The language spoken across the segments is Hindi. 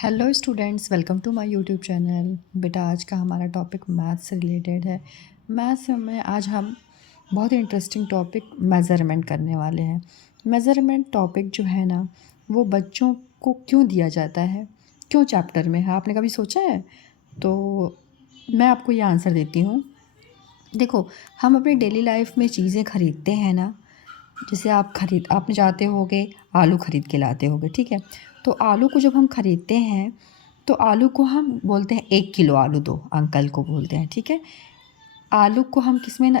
Hello students, welcome to my YouTube channel. बेटा, आज का हमारा टॉपिक मैथ्स से रिलेटेड है। मैथ्स में आज हम बहुत ही इंटरेस्टिंग टॉपिक मेज़रमेंट करने वाले हैं। मेज़रमेंट टॉपिक जो है ना, वो बच्चों को क्यों दिया जाता है, क्यों चैप्टर में है, आपने कभी सोचा है? तो मैं आपको ये आंसर देती हूँ। देखो, हम अपनी डेली लाइफ में चीज़ें ख़रीदते हैं ना, जैसे आपने जाते होगे, आलू ख़रीद के लाते होगे, ठीक है। तो आलू को जब हम ख़रीदते हैं तो आलू को हम बोलते हैं 1 किलो आलू दो, अंकल को बोलते हैं, ठीक है। आलू को हम किस में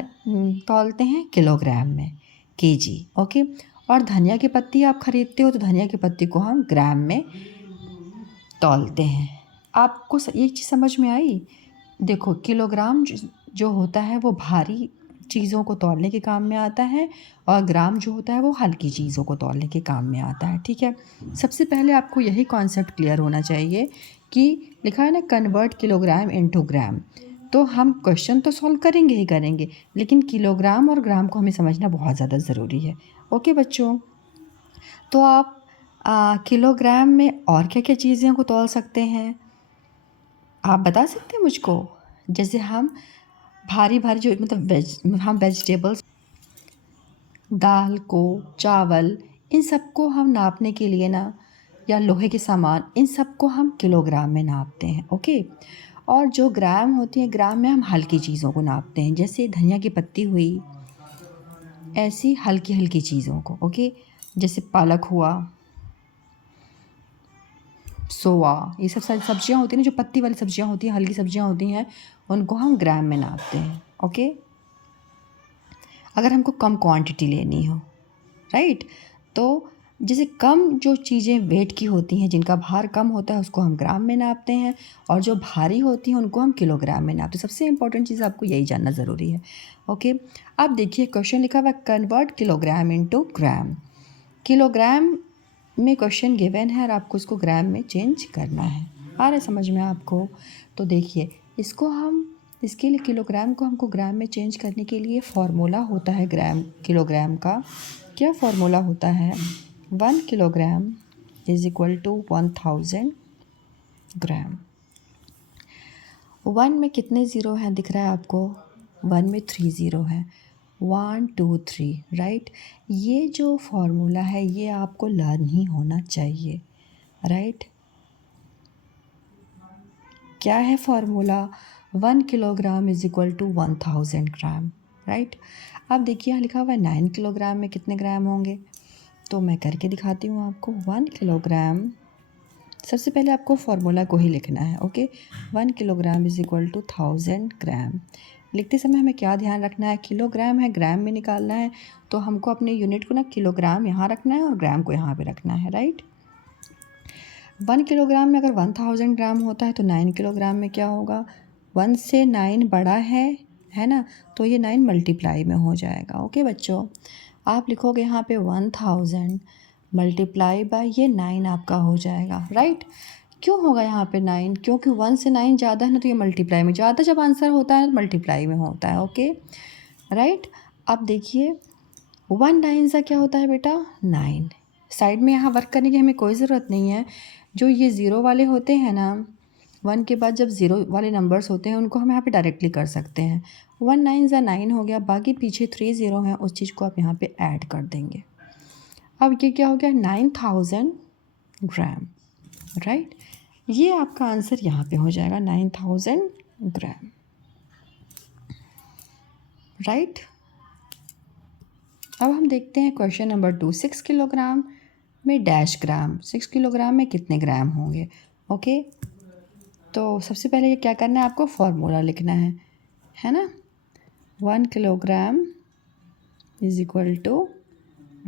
तौलते हैं? किलोग्राम में, केजी, ओके। और धनिया की पत्ती आप ख़रीदते हो तो धनिया की पत्ती को हम ग्राम में तौलते हैं। आपको एक चीज़ समझ में आई? देखो, किलोग्राम जो होता है वो भारी चीज़ों को तौलने के काम में आता है, और ग्राम जो होता है वो हल्की चीज़ों को तौलने के काम में आता है, ठीक है। सबसे पहले आपको यही कॉन्सेप्ट क्लियर होना चाहिए कि लिखा है ना, कन्वर्ट किलोग्राम इनटू ग्राम। तो हम क्वेश्चन तो सॉल्व करेंगे ही करेंगे, लेकिन किलोग्राम और ग्राम को हमें समझना बहुत ज़्यादा ज़रूरी है। ओके बच्चों, तो आप किलोग्राम में और क्या क्या चीज़ों को तौल सकते हैं, आप बता सकते हैं मुझको? जैसे हम भारी भारी जो मतलब हम वेजिटेबल्स, दाल को, चावल, इन सबको हम नापने के लिए ना, या लोहे के सामान, इन सबको हम किलोग्राम में नापते हैं, ओके। और जो ग्राम होती है, ग्राम में हम हल्की चीज़ों को नापते हैं, जैसे धनिया की पत्ती हुई, ऐसी हल्की हल्की चीज़ों को, ओके। जैसे पालक हुआ, सोआ, ये सब सारी सब्जियां होती हैं ना, जो पत्ती वाली सब्जियां होती हैं, हल्की सब्जियां होती हैं, उनको हम ग्राम में नापते हैं, ओके। अगर हमको कम क्वांटिटी लेनी हो, राइट, तो जैसे कम जो चीज़ें वेट की होती हैं, जिनका भार कम होता है, उसको हम ग्राम में नापते हैं, और जो भारी होती हैं उनको हम किलोग्राम में नापते हैं। सबसे इंपॉर्टेंट चीज़ आपको यही जानना ज़रूरी है, ओके। अब देखिए, क्वेश्चन लिखा हुआ है convert kilogram into gram. Kilogram में क्वेश्चन गिवन है और आपको इसको ग्राम में चेंज करना है। आ रहा है समझ में आपको? तो देखिए, इसके लिए किलोग्राम को हमको ग्राम में चेंज करने के लिए फ़ॉर्मूला होता है किलोग्राम का। क्या फ़ॉर्मूला होता है? 1 किलोग्राम इज़ इक्वल टू 1000 ग्राम। 1 में कितने ज़ीरो हैं दिख रहा है आपको? 1 में 3 ज़ीरो हैं। 1 2 3, राइट। ये जो फॉर्मूला है ये आपको लर्न ही होना चाहिए, राइट। क्या है formula? 1 kilogram is equal to 1000 gram, right. अब देखिए, यहाँ लिखा हुआ है 9 किलोग्राम में कितने ग्राम होंगे, तो मैं करके दिखाती हूँ आपको। 1 किलोग्राम, सबसे पहले आपको फार्मूला को ही लिखना है, okay. 1 kilogram is equal to 1000 gram. लिखते समय हमें क्या ध्यान रखना है? किलोग्राम है, ग्राम में निकालना है, तो हमको अपने यूनिट को ना किलोग्राम यहाँ रखना है और ग्राम को यहाँ पे रखना है, राइट। 1 किलोग्राम में अगर 1000 ग्राम होता है तो 9 किलोग्राम में क्या होगा? 1 से 9 बड़ा है ना, तो ये 9 मल्टीप्लाई में हो जाएगा, ओके बच्चों। आप लिखोगे यहाँ पे 1000 मल्टीप्लाई बाय ये 9 आपका हो जाएगा, राइट। क्यों होगा यहाँ पे 9? क्योंकि 1 से 9 ज़्यादा है ना, तो ये मल्टीप्लाई में ज़्यादा जब आंसर होता है तो मल्टीप्लाई में होता है, ओके, राइट। अब देखिए, 1 9 सा क्या होता है बेटा? 9। साइड में यहाँ वर्क करने की हमें कोई ज़रूरत नहीं है। जो ये ज़ीरो वाले होते हैं ना, 1 के बाद जब ज़ीरो वाले नंबर्स होते हैं उनको हम यहाँ पे डायरेक्टली कर सकते हैं। 1 9 ज़ा 9 हो गया, बाकी पीछे 3 ज़ीरो हैं, उस चीज़ को आप यहाँ पे ऐड कर देंगे। अब ये क्या हो गया? 9000 ग्राम, राइट। ये आपका आंसर यहाँ पे हो जाएगा, 9000 ग्राम, राइट। अब हम देखते हैं क्वेश्चन नंबर 2। 6 किलोग्राम में डैश ग्राम, 6 किलोग्राम में कितने ग्राम होंगे, ओके। तो सबसे पहले ये क्या करना है, आपको फॉर्मूला लिखना है ना। 1 kilogram is equal to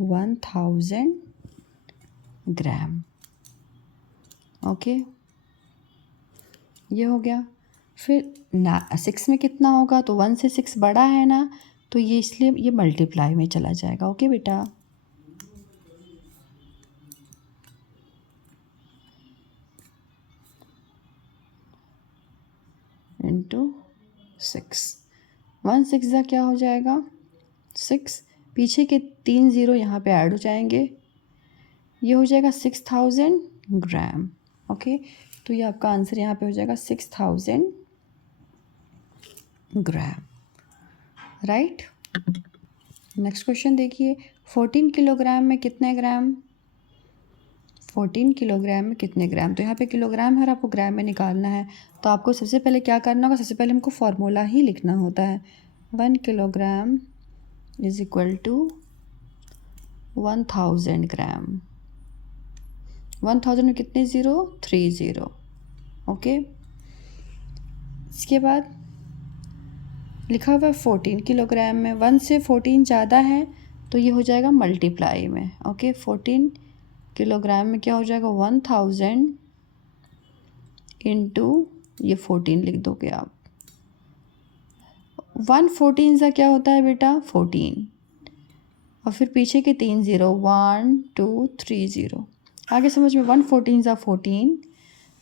1000 gram, okay, ये हो गया। फिर ना 6 में कितना होगा, तो 1 से 6 बड़ा है ना, तो ये इसलिए ये मल्टीप्लाई में चला जाएगा, ओके बेटा। इंटू 6, 1 6 ज़ा क्या हो जाएगा? 6, पीछे के 3 ज़ीरो यहाँ पे ऐड हो जाएंगे, ये हो जाएगा 6000 ग्राम, ओके, तो ये आपका आंसर यहाँ पे हो जाएगा 6000 ग्राम, राइट। नेक्स्ट क्वेश्चन देखिए, 14 किलोग्राम में कितने ग्राम, 14 किलोग्राम में कितने ग्राम, तो यहाँ पे किलोग्राम है और आपको ग्राम में निकालना है। तो आपको सबसे पहले क्या करना होगा, सबसे पहले हमको फार्मूला ही लिखना होता है। 1 किलोग्राम इज इक्वल टू 1000 ग्राम। 1000 में कितने ज़ीरो, 3 ज़ीरो, ओके। इसके बाद लिखा हुआ है 14 किलोग्राम में, 1 से 14 ज़्यादा है तो ये हो जाएगा मल्टीप्लाई में, ओके। 14 किलोग्राम में क्या हो जाएगा, 1000 इंटू ये 14 लिख दोगे आप। 114 सा क्या होता है बेटा, 14, और फिर पीछे के 3 ज़ीरो, 1 2 3 ज़ीरो, आगे समझ में। 114 सा 14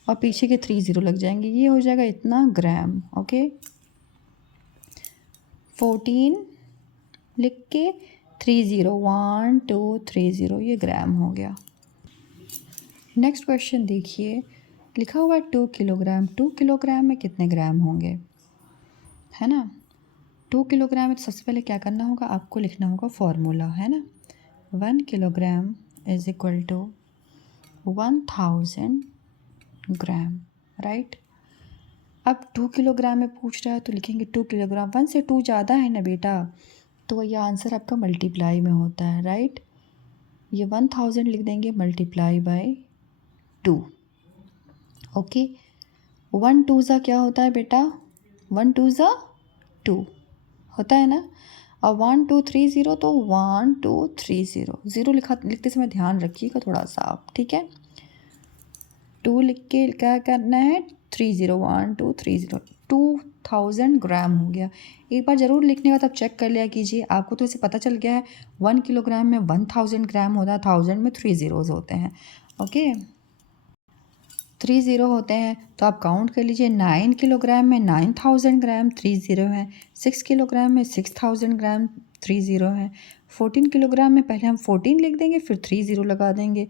और पीछे के 3 ज़ीरो लग जाएंगे, ये हो जाएगा इतना ग्राम, ओके। 14 लिख के 3 ज़ीरो, 1 2 3 ज़ीरो, ये ग्राम हो गया। नेक्स्ट क्वेश्चन देखिए, लिखा हुआ है 2 किलोग्राम। 2 किलोग्राम में कितने ग्राम होंगे, है ना। 2 किलोग्राम में तो सबसे पहले क्या करना होगा, आपको लिखना होगा फॉर्मूला, है ना। 1 kilogram is equal to 1000 gram, right. अब 2 किलोग्राम में पूछ रहा है तो लिखेंगे 2 किलोग्राम, 1 से 2 ज़्यादा है ना बेटा, तो ये आंसर आपका मल्टीप्लाई में होता है, राइट। ये 1000 लिख देंगे मल्टीप्लाई बाय 2, ओके। 1 2 ज़ा क्या होता है बेटा, 1 2 ज़ा 2 होता है ना, और 1 2 3 ज़ीरो, तो 1 2 3 ज़ीरो, ज़ीरो लिखते समय ध्यान रखिएगा थोड़ा सा आप, ठीक है। 2 लिख के क्या करना है, 3 ज़ीरो, 1 2 3 ज़ीरो, 2000 ग्राम हो गया। एक बार ज़रूर लिखने का तब चेक कर लिया कीजिए, आपको तो इसे पता चल गया है 1 किलोग्राम में 1000 ग्राम होता है, 1000 में 3 ज़ीरोज़ होते हैं, ओके। 3 ज़ीरो होते हैं तो आप काउंट कर लीजिए, 9 किलोग्राम में 9000 ग्राम 3 ज़ीरो है, 6 किलोग्राम में 6000 ग्राम 3 ज़ीरो है, 14 किलोग्राम में पहले हम 14 लिख देंगे फिर 3 ज़ीरो लगा देंगे,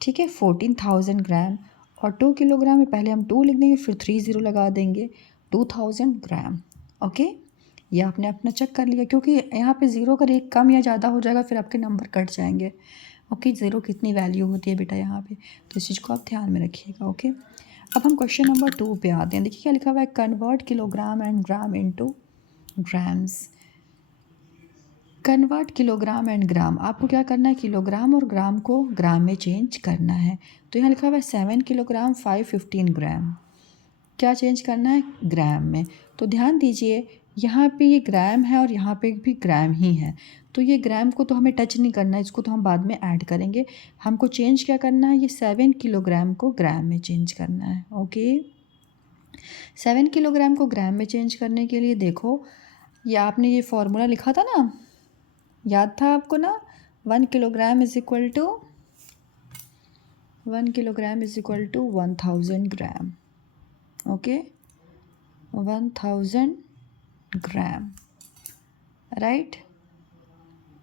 ठीक है। 14000 ग्राम, और 2 किलोग्राम में पहले हम 2 लिख देंगे फिर 3 ज़ीरो लगा देंगे, 2000 ग्राम, ओके। ये आपने अपना चेक कर लिया, क्योंकि यहाँ पे ज़ीरो का रेट कम या ज़्यादा हो जाएगा फिर आपके नंबर कट जाएंगे, ओके। ज़ीरो कितनी वैल्यू होती है बेटा यहाँ पे, तो इस चीज़ को आप ध्यान में रखिएगा, ओके। अब हम क्वेश्चन नंबर 2 पे आते हैं। देखिए क्या लिखा हुआ है, convert kilogram and gram into grams. Convert kilogram and gram, आपको क्या करना है, किलोग्राम और ग्राम को ग्राम में चेंज करना है। तो यहाँ लिखा हुआ है 7 किलोग्राम 515 ग्राम, क्या चेंज करना है, ग्राम में। तो ध्यान दीजिए यहाँ पे ये ग्राम है और यहाँ पे भी ग्राम ही है, तो ये ग्राम को तो हमें टच नहीं करना है, इसको तो हम बाद में ऐड करेंगे। हमको चेंज क्या करना है, ये 7 किलोग्राम को ग्राम में चेंज करना है, ओके। 7 किलोग्राम को ग्राम में चेंज करने के लिए देखो, ये आपने ये फॉर्मूला लिखा था ना, याद था आपको ना, 1 kilogram is equal to 1 kilogram is equal to 1000 gram, okay. 1000 gram, right.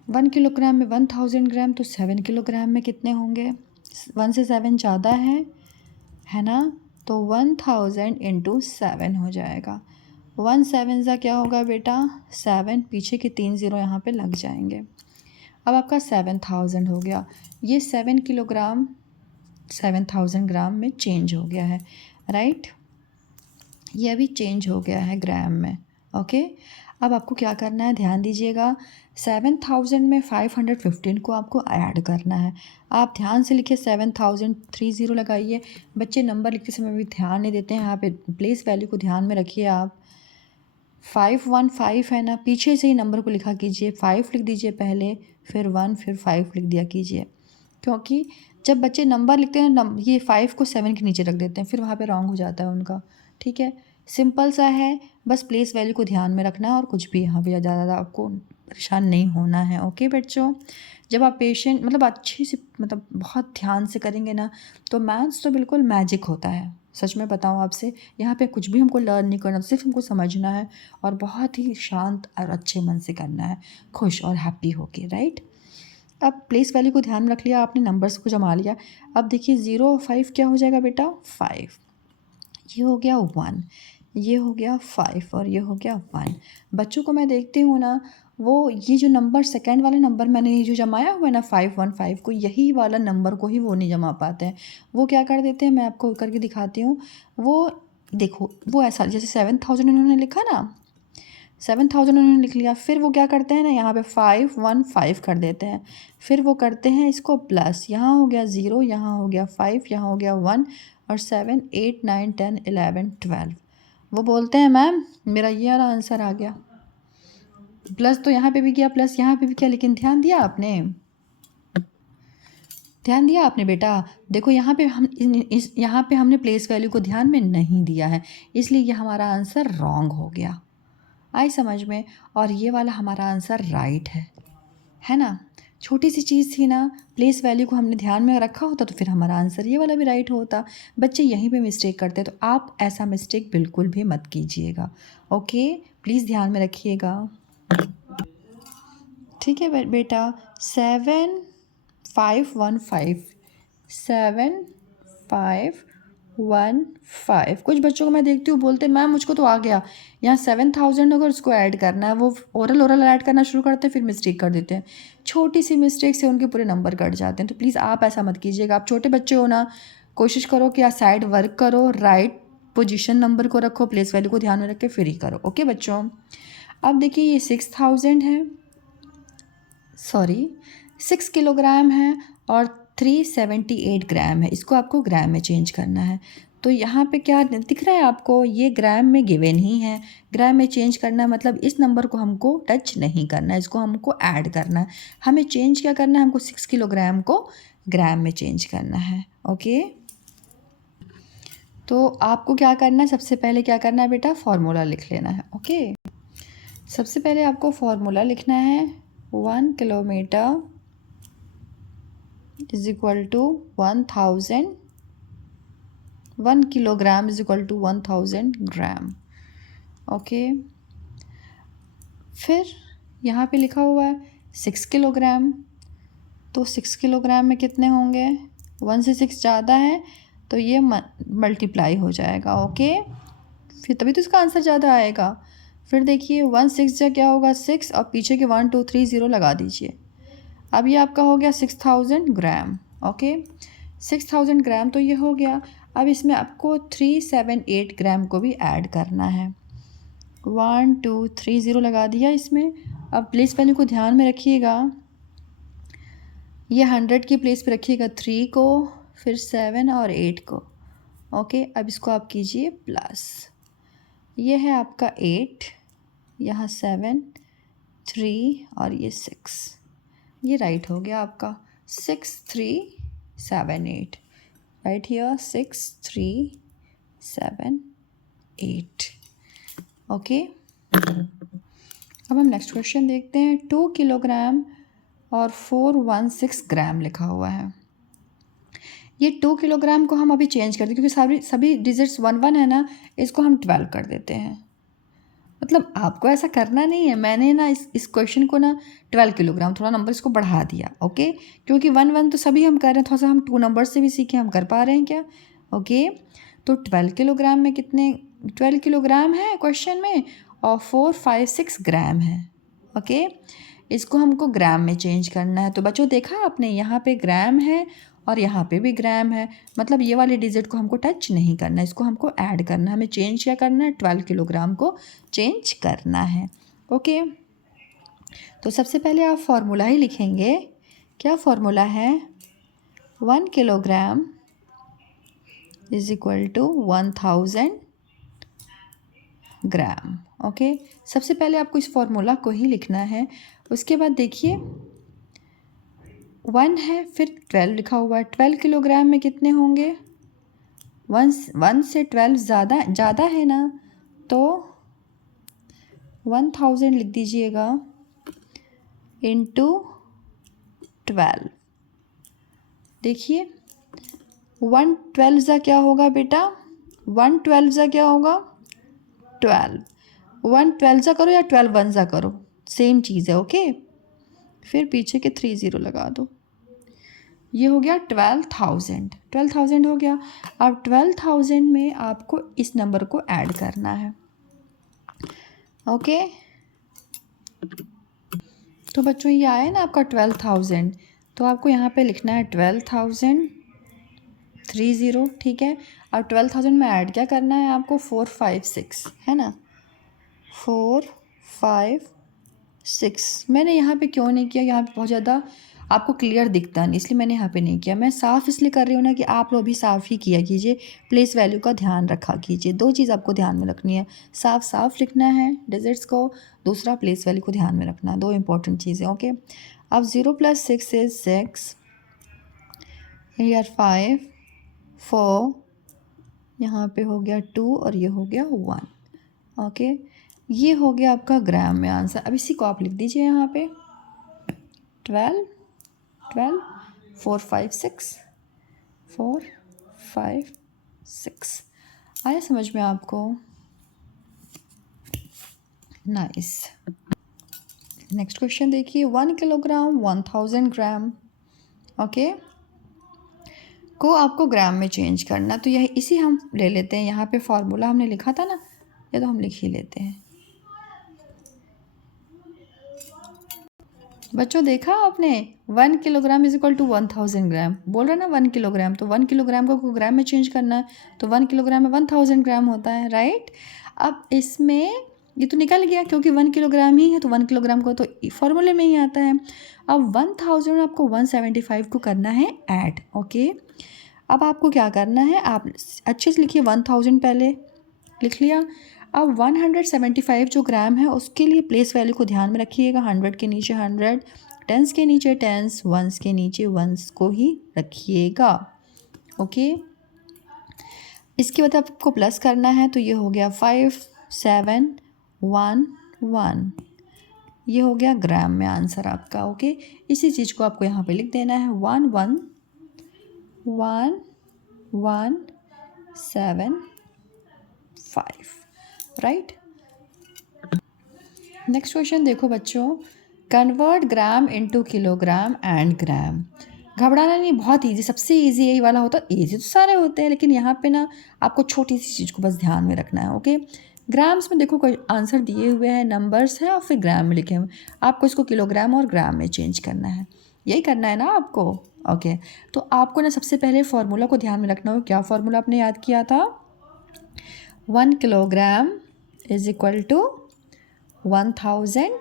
1 kilogram में 1000 ग्राम, तो 7 किलोग्राम में कितने होंगे, 1 से 7 ज़्यादा है ना, तो 1000 इंटू 7 हो जाएगा। 1 7 ज़ा क्या होगा बेटा, 7, पीछे के 3 ज़ीरो यहाँ पे लग जाएंगे। अब आपका 7000 हो गया, ये 7 किलोग्राम 7000 ग्राम में चेंज हो गया है, राइट। ये अभी चेंज हो गया है ग्राम में, ओके। अब आपको क्या करना है, ध्यान दीजिएगा, 7000 में 515 को आपको ऐड करना है। आप ध्यान से लिखिए, 7000 3 ज़ीरो लगाइए। बच्चे नंबर लिखते समय भी ध्यान नहीं देते हैं, यहाँ पे प्लेस वैल्यू को ध्यान में रखिए आप। 515 है ना, पीछे से ही नंबर को लिखा कीजिए, 5 लिख दीजिए पहले, फिर 1 फिर 5 लिख दिया कीजिए, क्योंकि जब बच्चे नंबर लिखते हैं ये 5 को 7 के नीचे रख देते हैं, फिर वहाँ पे रॉन्ग हो जाता है उनका, ठीक है। सिंपल सा है, बस प्लेस वैल्यू को ध्यान में रखना है और कुछ भी यहाँ पे ज़्यादा आपको परेशान नहीं होना है, ओके बच्चों। जब आप पेशेंट मतलब अच्छे से मतलब बहुत ध्यान से करेंगे ना, तो मैथ्स तो बिल्कुल मैजिक होता है, सच में बताऊँ आपसे। यहाँ पे कुछ भी हमको लर्न नहीं करना, सिर्फ हमको समझना है और बहुत ही शांत और अच्छे मन से करना है, खुश और हैप्पी होके, राइट। अब प्लेस वैल्यू को ध्यान में रख लिया आपने, नंबर्स को जमा लिया। अब देखिए 0 और 5 क्या हो जाएगा बेटा, 5। ये हो गया 1, ये हो गया 5 और ये हो गया 1। बच्चों को मैं देखती हूँ ना, वो ये जो नंबर सेकंड वाला नंबर मैंने ये जो जमाया हुआ है ना 515 को, यही वाला नंबर को ही वो नहीं जमा पाते हैं। वो क्या कर देते हैं, मैं आपको करके दिखाती हूँ। वो देखो, वो ऐसा जैसे 7000 उन्होंने लिखा ना, 7000 उन्होंने लिख लिया, फिर वो क्या करते हैं ना, यहाँ पे 515 कर देते हैं, फिर वो करते हैं इसको प्लस, यहाँ हो गया 0, यहाँ हो गया 5, यहाँ हो गया 1 और 7 8 9 10 11 12। वो बोलते हैं मैम मेरा ये वाला आंसर आ गया। प्लस तो यहाँ पे भी किया, प्लस यहाँ पे भी किया, लेकिन ध्यान दिया आपने, ध्यान दिया आपने बेटा। देखो यहाँ पे हम इस यहाँ पे हमने प्लेस वैल्यू को ध्यान में नहीं दिया है, इसलिए ये हमारा आंसर रॉन्ग हो गया। आई समझ में? और ये वाला हमारा आंसर राइट है ना। छोटी सी चीज़ थी ना, प्लेस वैल्यू को हमने ध्यान में रखा होता तो फिर हमारा आंसर ये वाला भी राइट होता। बच्चे यहीं पे मिस्टेक करते हैं, तो आप ऐसा मिस्टेक बिल्कुल भी मत कीजिएगा। ओके, प्लीज़ ध्यान में रखिएगा। ठीक है बेटा, 7515, 7515। कुछ बच्चों को मैं देखती हूँ बोलते मैम मुझको तो आ गया, यहाँ 7000 अगर उसको ऐड करना है, वो ओरल ऐड करना शुरू करते हैं, फिर मिस्टेक कर देते हैं। छोटी सी मिस्टेक से उनके पूरे नंबर कट जाते हैं। तो प्लीज़ आप ऐसा मत कीजिएगा। आप छोटे बच्चे हो ना, कोशिश करो कि साइड वर्क करो, राइट पोजीशन नंबर को रखो, प्लेस वैल्यू को ध्यान में रख के फिर ही करो। ओके बच्चों, अब देखिए ये 6000 है, सॉरी 6 किलोग्राम है और 378 ग्राम है। इसको आपको ग्राम में चेंज करना है। तो यहाँ पे क्या दिख रहा है आपको, ये ग्राम में गिवन ही है, ग्राम में चेंज करना है, मतलब इस नंबर को हमको टच नहीं करना है, इसको हमको ऐड करना है। हमें चेंज क्या करना है, हमको 6 किलोग्राम को ग्राम में चेंज करना है। ओके, तो आपको क्या करना है, सबसे पहले क्या करना है बेटा, फॉर्मूला लिख लेना है। ओके, सबसे पहले आपको फॉर्मूला लिखना है, 1 kilometre is equal to 1000, 1 kilogram is equal to 1000 gram. Okay, फिर यहाँ पे लिखा हुआ है 6 किलोग्राम, तो 6 किलोग्राम में कितने होंगे, 1 से 6 ज़्यादा है तो ये मल्टीप्लाई हो जाएगा। ओके, फिर तभी तो इसका आंसर ज़्यादा आएगा। फिर देखिए 1 6 जा क्या होगा 6, और पीछे के 1 2 3 0 लगा दीजिए। अब ये आपका हो गया 6000 ग्राम। ओके, 6000 ग्राम तो ये हो गया। अब इसमें आपको 378 ग्राम को भी ऐड करना है। 1 2 3 0 लगा दिया इसमें। अब प्लेस वैल्यू को ध्यान में रखिएगा, ये 100 की प्लेस पे रखिएगा 3 को, फिर 7 और 8 को। ओके, अब इसको आप कीजिए प्लस, ये है आपका 8, यहाँ 7 3 और ये 6, ये राइट हो गया आपका 6 3 7 8, राइट हियर 6 3 7 8। ओके, अब हम नेक्स्ट क्वेश्चन देखते हैं। 2 किलोग्राम और 416 ग्राम लिखा हुआ है। ये 2 किलोग्राम को हम अभी चेंज कर दें, क्योंकि सभी डिजिट्स 1 1 है ना, इसको हम 12 कर देते हैं। मतलब आपको ऐसा करना नहीं है, मैंने ना इस क्वेश्चन को ना 12 किलोग्राम थोड़ा नंबर इसको बढ़ा दिया। ओके, क्योंकि 1 1 तो सभी हम कर रहे हैं, थोड़ा सा हम 2 नंबर से भी सीखे, हम कर पा रहे हैं क्या। ओके, तो 12 किलोग्राम में कितने, 12 किलोग्राम है क्वेश्चन में, और 456 ग्राम है। ओके, इसको हमको ग्राम में चेंज करना है। तो बच्चों देखा आपने, यहाँ पे ग्राम है और यहाँ पे भी ग्राम है, मतलब ये वाले डिजिट को हमको टच नहीं करना है, इसको हमको ऐड करना है। हमें चेंज क्या करना है, 12 किलोग्राम को चेंज करना है। ओके, तो सबसे पहले आप फॉर्मूला ही लिखेंगे। क्या फॉर्मूला है, 1 kilogram is equal to 1000 gram. Okay, सबसे पहले आपको इस फॉर्मूला को ही लिखना है। उसके बाद देखिए 1 है, फिर 12 लिखा हुआ है। 12 किलोग्राम में कितने होंगे, 1 से 12 ज़्यादा है ना, तो 1000 लिख दीजिएगा इंटू 12। देखिए 1 12 ज़ा क्या होगा बेटा, 1 12 ज़ा क्या होगा 12, 1 12 ज़ा करो या 12 1 ज़ा करो, सेम चीज़ है। ओके, फिर पीछे के 3 ज़ीरो लगा दो। ये हो गया 12,000। 12,000 हो गया। अब 12,000 में आपको इस नंबर को ऐड करना है। ओके, तो बच्चों ये आया ना आपका 12,000, तो आपको यहाँ पे लिखना है 12,030, ठीक है। अब 12,000 में ऐड क्या करना है आपको, 456, है ना, 456। मैंने यहाँ पे क्यों नहीं किया, यहाँ पे बहुत ज़्यादा आपको क्लियर दिखता नहीं, इसलिए मैंने यहाँ पे नहीं किया। मैं साफ़ इसलिए कर रही हूँ ना कि आप लोग भी साफ़ ही किया कीजिए, प्लेस वैल्यू का ध्यान रखा कीजिए। दो चीज़ आपको ध्यान में रखनी है, साफ साफ लिखना है डिजिट्स को, दूसरा प्लेस वैल्यू को ध्यान में रखना है, दो इंपॉर्टेंट चीज़ें। ओके, अब 0 + 6 इज़ 6, हियर 5, 4, यहाँ पे हो गया 2 और ये हो गया 1। ओके, ये हो गया आपका ग्राम में आंसर। अब इसी को आप लिख दीजिए यहाँ पे 12, 4 5 6, 4 5 6। आया समझ में आपको? नाइस। नेक्स्ट क्वेश्चन देखिए, 1 किलोग्राम 1000 ग्राम, ओके, को आपको ग्राम में चेंज करना। तो यही इसी हम ले लेते हैं, यहाँ पे फॉर्मूला हमने लिखा था ना, ये तो हम लिख ही लेते हैं। बच्चों देखा आपने, 1 किलोग्राम इज इक्वल टू 1000 ग्राम, बोल रहे ना 1 किलोग्राम, तो 1 किलोग्राम को ग्राम में चेंज करना है, तो 1 किलोग्राम में 1000 ग्राम होता है, राइट। अब इसमें ये तो निकल गया क्योंकि 1 किलोग्राम ही है, तो 1 किलोग्राम को तो फॉर्मूले में ही आता है। अब 1000 आपको 175 को करना है ऐड, ओके। अब आपको क्या करना है, आप अच्छे से लिखिए, 1000 पहले लिख लिया। अब 175 जो ग्राम है उसके लिए प्लेस वैल्यू को ध्यान में रखिएगा, 100 के नीचे 100, टेंस के नीचे टेंस, वंस के नीचे वंस को ही रखिएगा, ओके। इसके बाद आपको प्लस करना है, तो ये हो गया 5711, ये हो गया ग्राम में आंसर आपका, ओके। इसी चीज़ को आपको यहाँ पे लिख देना है 111,175, राइट। नेक्स्ट क्वेश्चन देखो बच्चों, convert gram into kilogram and gram. घबराना नहीं, बहुत इजी, सबसे इजी यही वाला होता है। इजी तो सारे होते हैं, लेकिन यहाँ पे ना आपको छोटी सी चीज़ को बस ध्यान में रखना है, ओके। ग्राम्स में देखो कोई आंसर दिए हुए हैं, नंबर्स हैं और फिर ग्राम में लिखे हुए, आपको इसको किलोग्राम और ग्राम में चेंज करना है, यही करना है ना आपको, ओके। तो आपको ना सबसे पहले फार्मूला को ध्यान में रखना हो। क्या फार्मूला आपने याद किया था, 1 किलोग्राम इज इक्वल टू 1000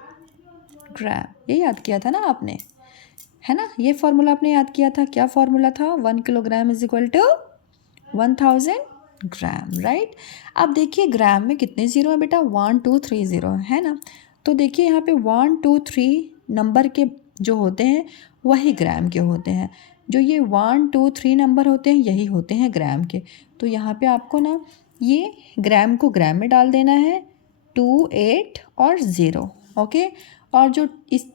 ग्राम, ये याद किया था ना आपने, है ना। ये फार्मूला आपने याद किया था। क्या फार्मूला था, 1 kilogram is equal to 1000 gram, right. अब देखिए ग्राम में कितने ज़ीरो है बेटा, 1 2 3 ज़ीरो है ना। तो देखिए यहाँ पे 1 2 3 नंबर के जो होते हैं वही ग्राम के होते हैं। जो ये 1 2 3 नंबर होते हैं यही होते हैं ग्राम के। तो यहाँ पे आपको ना ये ग्राम को ग्राम में डाल देना है, 2 8 और 0, ओके। और जो इस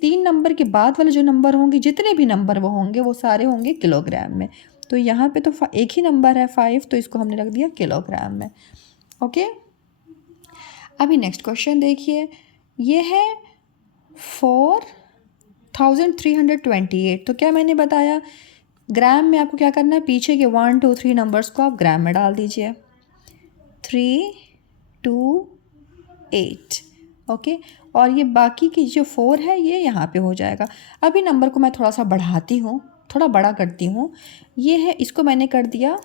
तीन नंबर के बाद वाले जो नंबर होंगे, जितने भी नंबर वो होंगे वो सारे होंगे किलोग्राम में। तो यहाँ पे तो एक ही नंबर है 5, तो इसको हमने रख दिया किलोग्राम में, ओके। अभी नेक्स्ट क्वेश्चन देखिए, ये है 4328। तो क्या मैंने बताया, ग्राम में आपको क्या करना है, पीछे के 1 2 3 नंबर्स को आप ग्राम में डाल दीजिए, 3 2 8, ओके। और ये बाकी की जो 4 है ये यहाँ पे हो जाएगा। अभी नंबर को मैं थोड़ा सा बढ़ाती हूँ, थोड़ा बड़ा करती हूँ। ये है, इसको मैंने कर दिया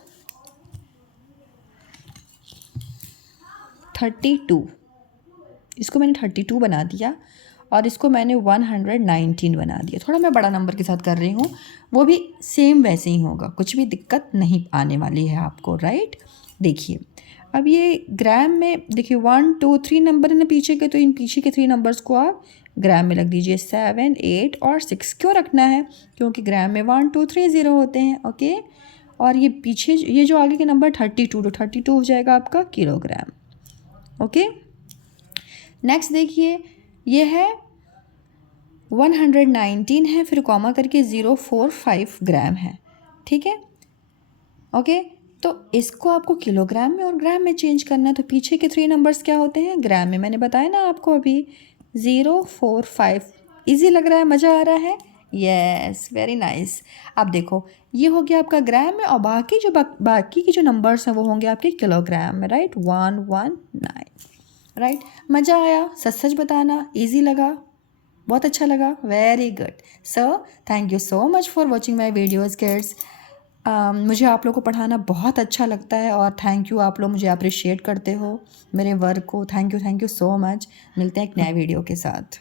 32, इसको मैंने 32 बना दिया, और इसको मैंने 119 बना दिया। थोड़ा मैं बड़ा नंबर के साथ कर रही हूँ, वो भी सेम वैसे ही होगा, कुछ भी दिक्कत नहीं आने वाली है आपको, राइट। देखिए अब ये ग्राम में देखिए 1 2 3 नंबर है ना पीछे के, तो इन पीछे के 3 नंबर्स को आप ग्राम में रख दीजिए, 7 8 और 6। क्यों रखना है, क्योंकि ग्राम में 1 2 3 0 होते हैं, ओके। और ये पीछे ये जो आगे के नंबर 32, तो 32 हो जाएगा आपका किलोग्राम, ओके। नेक्स्ट देखिए, ये है 119 है, फिर कॉमा करके 045 ग्राम है, ठीक है, ओके। तो इसको आपको किलोग्राम में और ग्राम में चेंज करना है। तो पीछे के 3 नंबर्स क्या होते हैं, ग्राम में, मैंने बताया ना आपको अभी 045 इजी लग रहा है, मज़ा आ रहा है? Yes, very nice. अब देखो, ये हो गया आपका ग्राम में, और बाकी के जो नंबर्स हैं वो होंगे आपके किलोग्राम में, राइट? 119, राइट? मज़ा आया? सच सच बताना, इजी लगा? बहुत अच्छा लगा? Very good. So thank you so much for watching my videos kids. मुझे आप लोग को पढ़ाना बहुत अच्छा लगता है, और थैंक यू, आप लोग मुझे अप्रिशिएट करते हो मेरे वर्क को। Thank you so much. मिलते हैं एक नए वीडियो के साथ।